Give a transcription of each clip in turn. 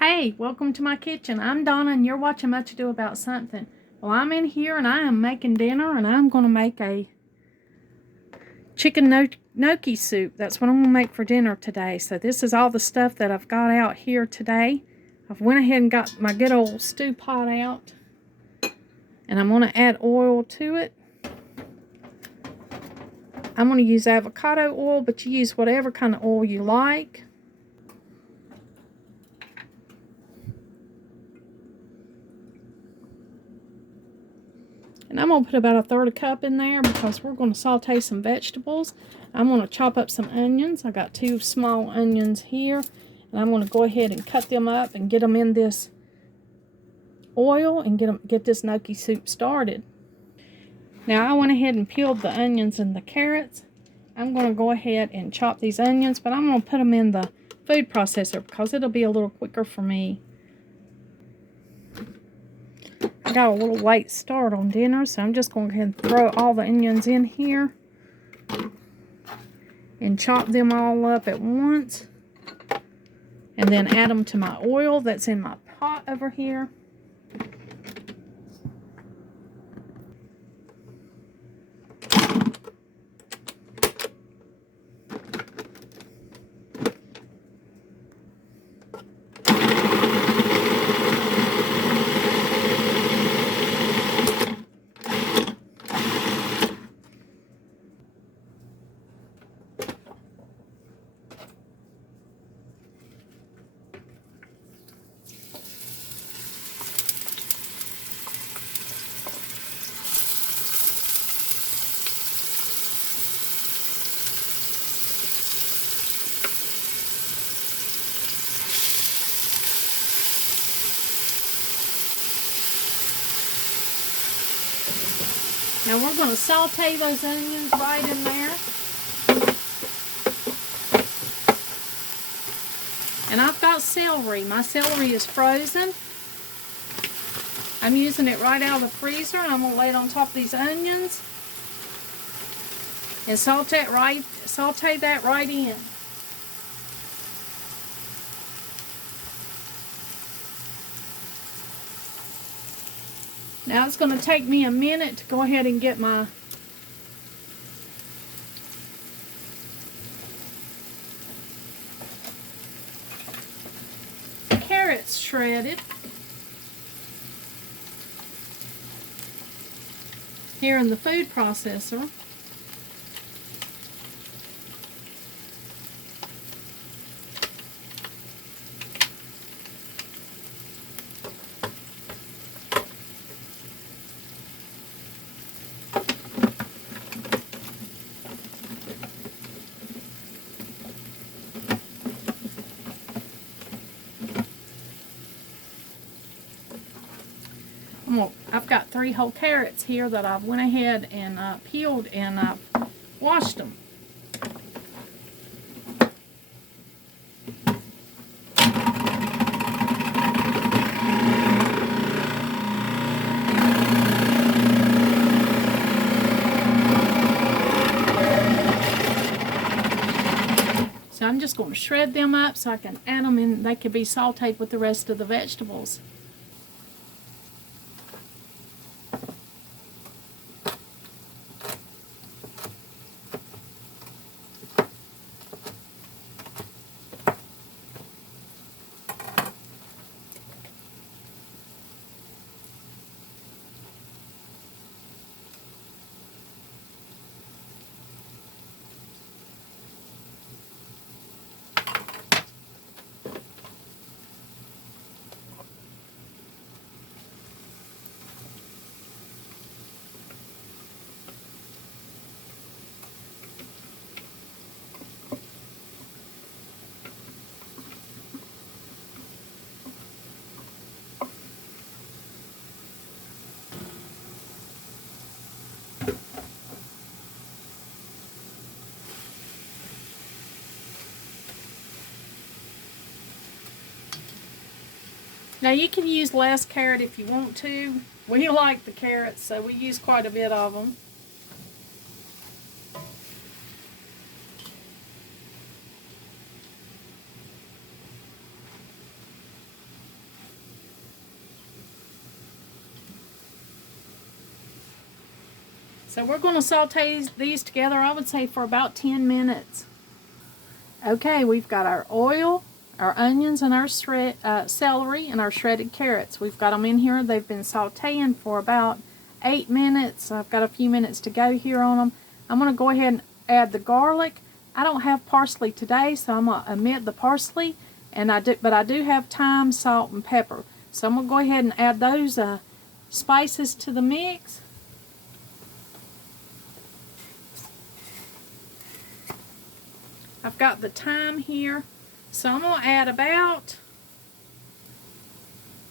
Hey, welcome to my kitchen. I'm Donna and you're watching Much Ado About Something. Well, I'm in here and I am making dinner and I'm going to make a chicken gnocchi soup. That's what I'm going to make for dinner today. So this is all the stuff that I've got out here today. I've went ahead and got my good old stew pot out. And I'm going to add oil to it. I'm going to use avocado oil, but you use whatever kind of oil you like. And I'm going to put about a third cup in there because we're going to saute some vegetables. I'm going to chop up some onions. I got 2 small onions here. And I'm going to go ahead and cut them up and get them in this oil and get this gnocchi soup started. Now I went ahead and peeled the onions and the carrots. I'm going to go ahead and chop these onions, but I'm going to put them in the food processor because it'll be a little quicker for me. I got a little late start on dinner, so I'm just going to go ahead and throw all the onions in here and chop them all up at once. And then add them to my oil that's in my pot over here. Now we're going to saute those onions right in there. And I've got celery. My celery is frozen. I'm using it right out of the freezer, and I'm going to lay it on top of these onions and saute that right in. Now it's going to take me a minute to go ahead and get my carrots shredded here in the food processor. I've got 3 whole carrots here that I've went ahead and peeled and washed them. So I'm just going to shred them up so I can add them in. They can be sauteed with the rest of the vegetables. Now you can use less carrot if you want to. We like the carrots, so we use quite a bit of them. So we're going to saute these together, I would say, for about 10 minutes. Okay, we've got our oil, our onions, and our celery, and our shredded carrots. We've got them in here. They've been sauteing for about 8 minutes. I've got a few minutes to go here on them. I'm going to go ahead and add the garlic. I don't have parsley today, so I'm going to omit the parsley, but I do have thyme, salt, and pepper. So I'm going to go ahead and add those spices to the mix. I've got the thyme here, so I'm going to add about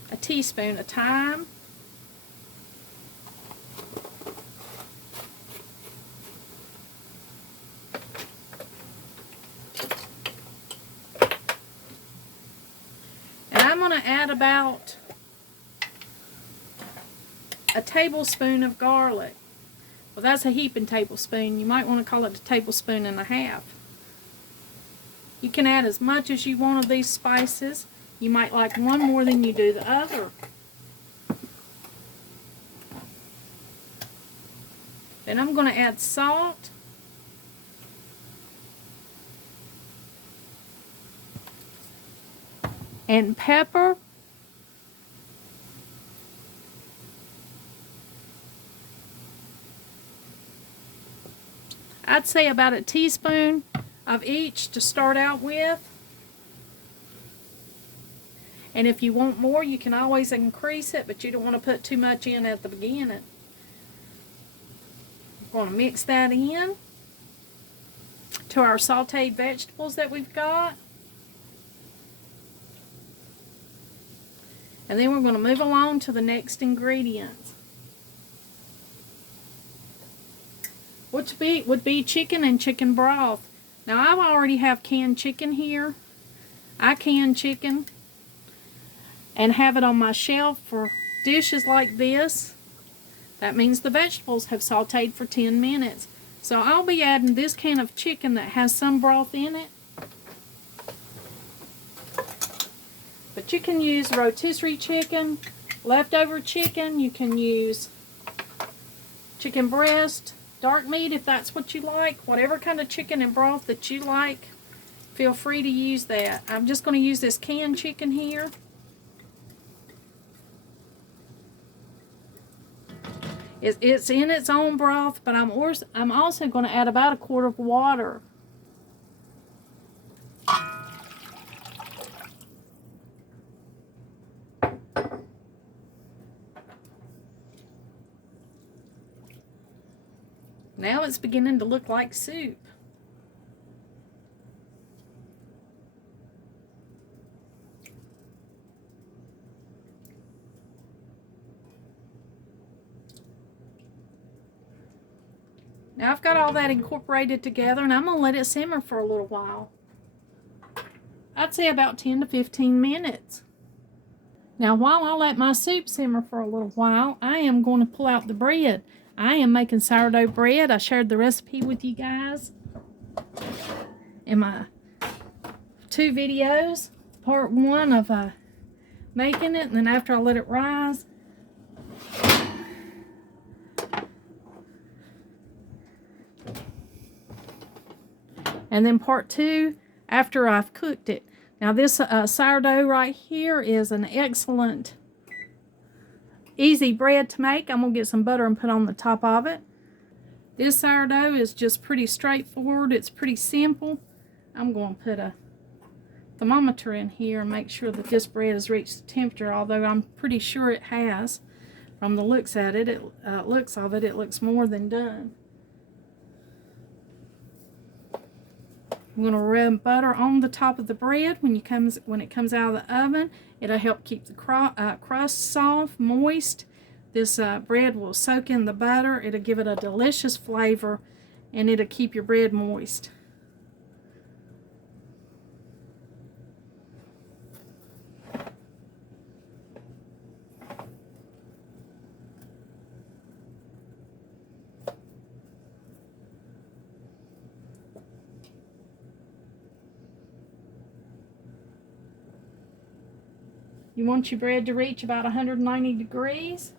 a teaspoon of thyme. And I'm going to add about a tablespoon of garlic. Well, that's a heaping tablespoon. You might want to call it a tablespoon and a half. You can add as much as you want of these spices. You might like one more than you do the other. Then I'm going to add salt. And pepper. I'd say about a teaspoon of each to start out with. And if you want more, you can always increase it, but you don't want to put too much in at the beginning. We're going to mix that in to our sauteed vegetables that we've got. And then we're going to move along to the next ingredients, which would be chicken and chicken broth. Now I already have canned chicken here. I can chicken and have it on my shelf for dishes like this. That means the vegetables have sauteed for 10 minutes. So I'll be adding this can of chicken that has some broth in it. But you can use rotisserie chicken, leftover chicken, you can use chicken breast, dark meat if that's what you like. Whatever kind of chicken and broth that you like, feel free to use that. I'm just going to use this canned chicken here. It's in its own broth, but I'm also going to add about a quart of water. Now it's beginning to look like soup. Now I've got all that incorporated together, and I'm going to let it simmer for a little while. I'd say about 10 to 15 minutes. Now while I let my soup simmer for a little while, I am going to pull out the bread. I am making sourdough bread. I shared the recipe with you guys in my 2 videos. Part 1 of making it, and then after I let it rise. And then part 2 after I've cooked it. Now this sourdough right here is an excellent, easy bread to make. I'm going to get some butter and put on the top of it. This sourdough is just pretty straightforward. It's pretty simple. I'm going to put a thermometer in here and make sure that this bread has reached the temperature, although I'm pretty sure it has. From the looks at it, it looks more than done. I'm going to rub butter on the top of the bread when it comes out of the oven. It'll help keep the crust soft, moist. This bread will soak in the butter. It'll give it a delicious flavor, and it'll keep your bread moist. You want your bread to reach about 190 degrees.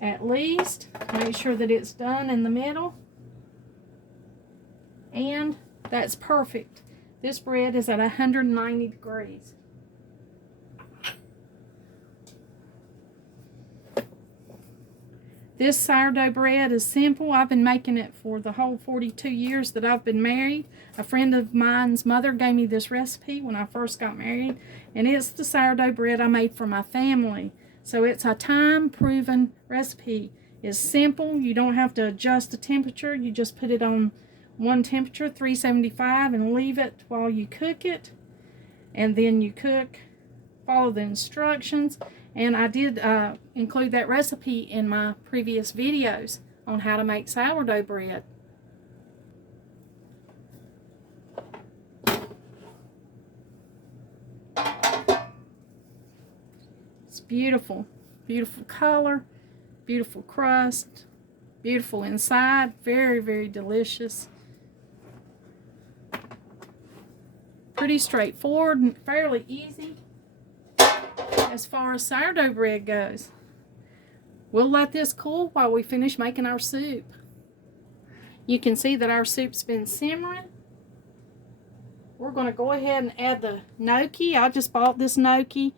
at least. Make sure that it's done in the middle. And that's perfect. This bread is at 190 degrees. This sourdough bread is simple. I've been making it for the whole 42 years that I've been married. A friend of mine's mother gave me this recipe when I first got married, and it's the sourdough bread I made for my family. So it's a time-proven recipe. It's simple. You don't have to adjust the temperature. You just put it on one temperature, 375, and leave it while you cook it. And then you cook, follow the instructions. And I did include that recipe in my previous videos on how to make sourdough bread. It's beautiful. Beautiful color, beautiful crust, beautiful inside, very, very delicious. Pretty straightforward and fairly easy as far as sourdough bread goes. We'll let this cool while we finish making our soup. You can see that our soup's been simmering. We're going to go ahead and add the gnocchi. I just bought this gnocchi.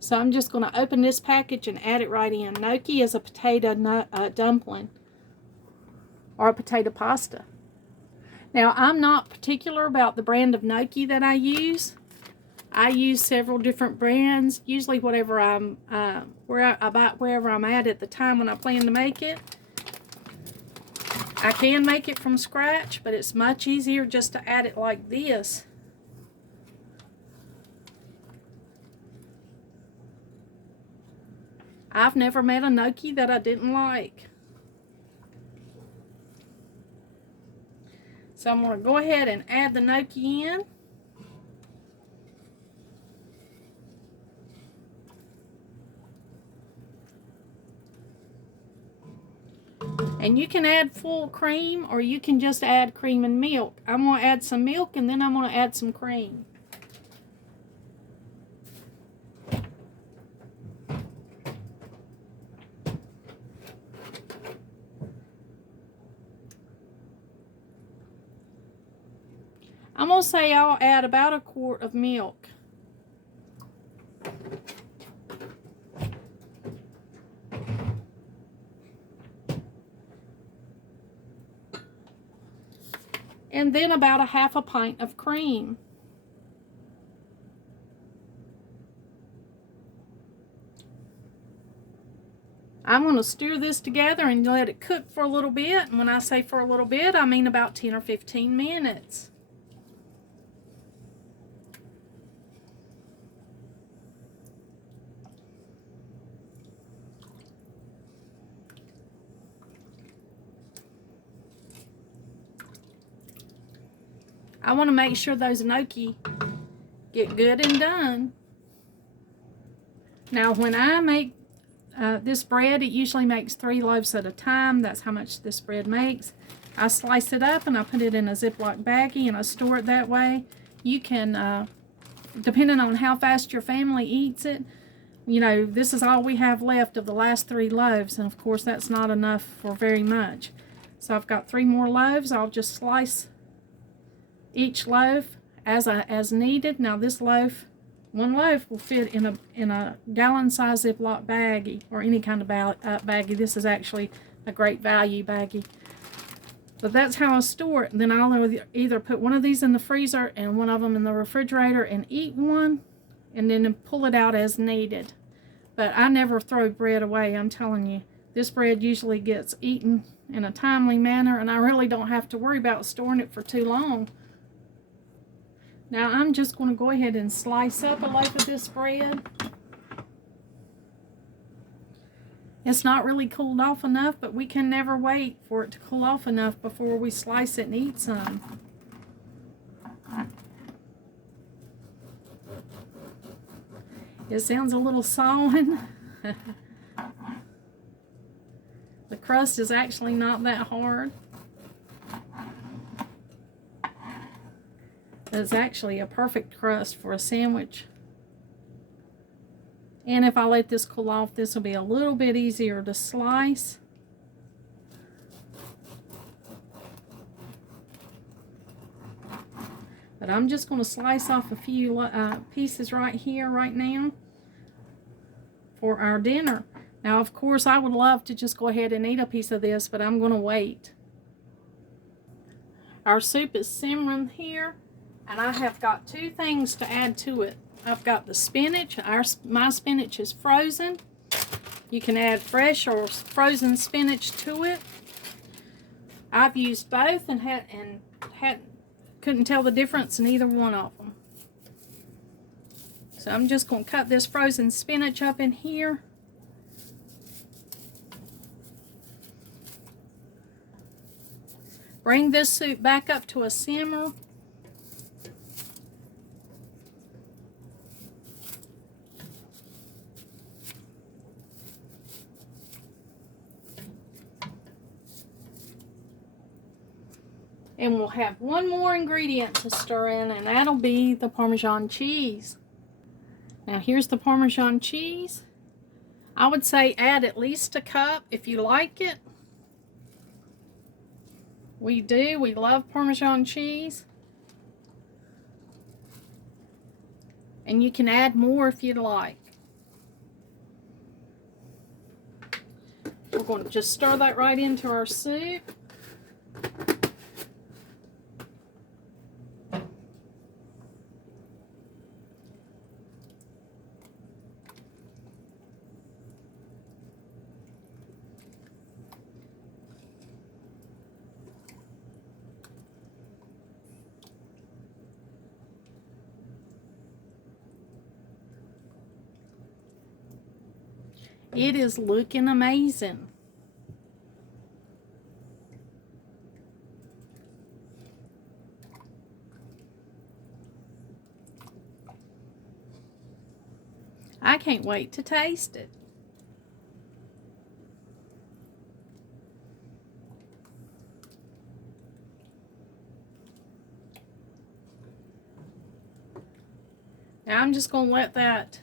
So I'm just going to open this package and add it right in. Gnocchi is a potato dumpling or a potato pasta. Now, I'm not particular about the brand of gnocchi that I use. I use several different brands, usually whatever wherever I'm at the time when I plan to make it. I can make it from scratch, but it's much easier just to add it like this. I've never made a gnocchi that I didn't like. So I'm going to go ahead and add the gnocchi in. And you can add full cream or you can just add cream and milk. I'm going to add some milk and then I'm going to add some cream. I'm going to say I'll add about a quart of milk. And then about a half a pint of cream. I'm going to stir this together and let it cook for a little bit. And when I say for a little bit, I mean about 10 or 15 minutes. I want to make sure those gnocchi get good and done. Now, when I make this bread, it usually makes 3 loaves at a time. That's how much this bread makes. I slice it up and I put it in a Ziploc baggie and I store it that way. You can, depending on how fast your family eats it, you know, this is all we have left of the last 3 loaves. And of course, that's not enough for very much. So I've got 3 more loaves. I'll just slice each loaf as needed. Now this loaf, 1 loaf will fit in a gallon-size Ziploc baggie or any kind of baggie. This is actually a great value baggie. But that's how I store it. And then I'll either put one of these in the freezer and one of them in the refrigerator and eat one, and then pull it out as needed. But I never throw bread away, I'm telling you. This bread usually gets eaten in a timely manner, and I really don't have to worry about storing it for too long. Now I'm just going to go ahead and slice up a loaf of this bread. It's not really cooled off enough, but we can never wait for it to cool off enough before we slice it and eat some. It sounds a little sawing. The crust is actually not that hard. It's actually a perfect crust for a sandwich. And if I let this cool off, this will be a little bit easier to slice. But I'm just going to slice off a few pieces right here, right now, for our dinner. Now, of course, I would love to just go ahead and eat a piece of this, but I'm going to wait. Our soup is simmering here, and I have got two things to add to it. I've got the spinach. My spinach is frozen. You can add fresh or frozen spinach to it. I've used both and couldn't tell the difference in either one of them. So I'm just going to cut this frozen spinach up in here. Bring this soup back up to a simmer. And we'll have one more ingredient to stir in, and that'll be the Parmesan cheese. Now here's the Parmesan cheese. I would say add at least a cup if you like it. We do. We love Parmesan cheese. And you can add more if you'd like. We're going to just stir that right into our soup. It is looking amazing. I can't wait to taste it. Now I'm just going to let that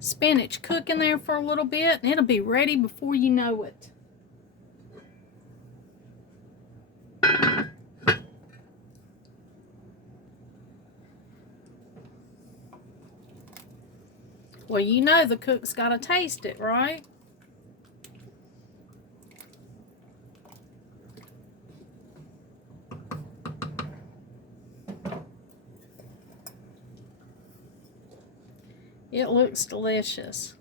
spinach cook in there for a little bit, and it'll be ready before you know it. Well, you know the cook's got to taste it, right? It looks delicious.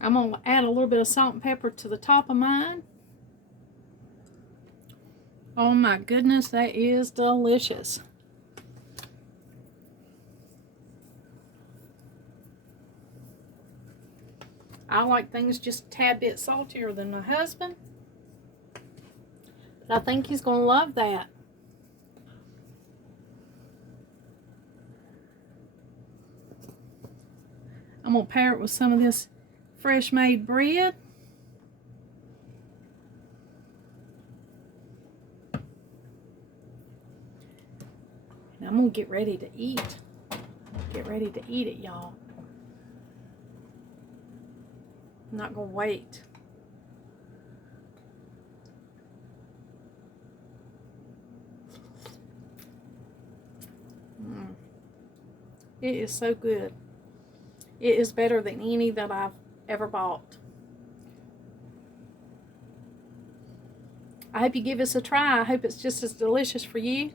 I'm going to add a little bit of salt and pepper to the top of mine. Oh my goodness, that is delicious. I like things just a tad bit saltier than my husband. But I think he's going to love that. I'm going to pair it with some of this fresh made bread. And I'm going to get ready to eat. Get ready to eat it, y'all. I'm not going to wait. It is so good. It is better than any that I've ever bought. I hope you give us a try. I hope it's just as delicious for you.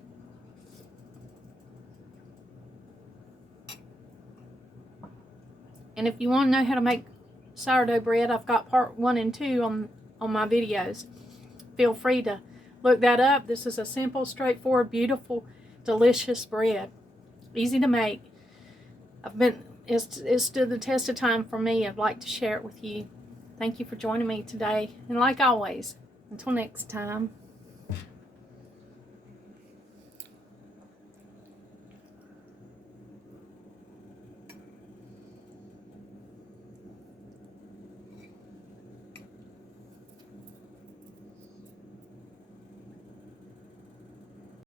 And if you want to know how to make sourdough bread, I've got part 1 and 2 on my videos. Feel free to look that up. This is a simple, straightforward, beautiful, delicious bread. Easy to make. It's stood the test of time for me. I'd like to share it with you. Thank you for joining me today. And like always, until next time.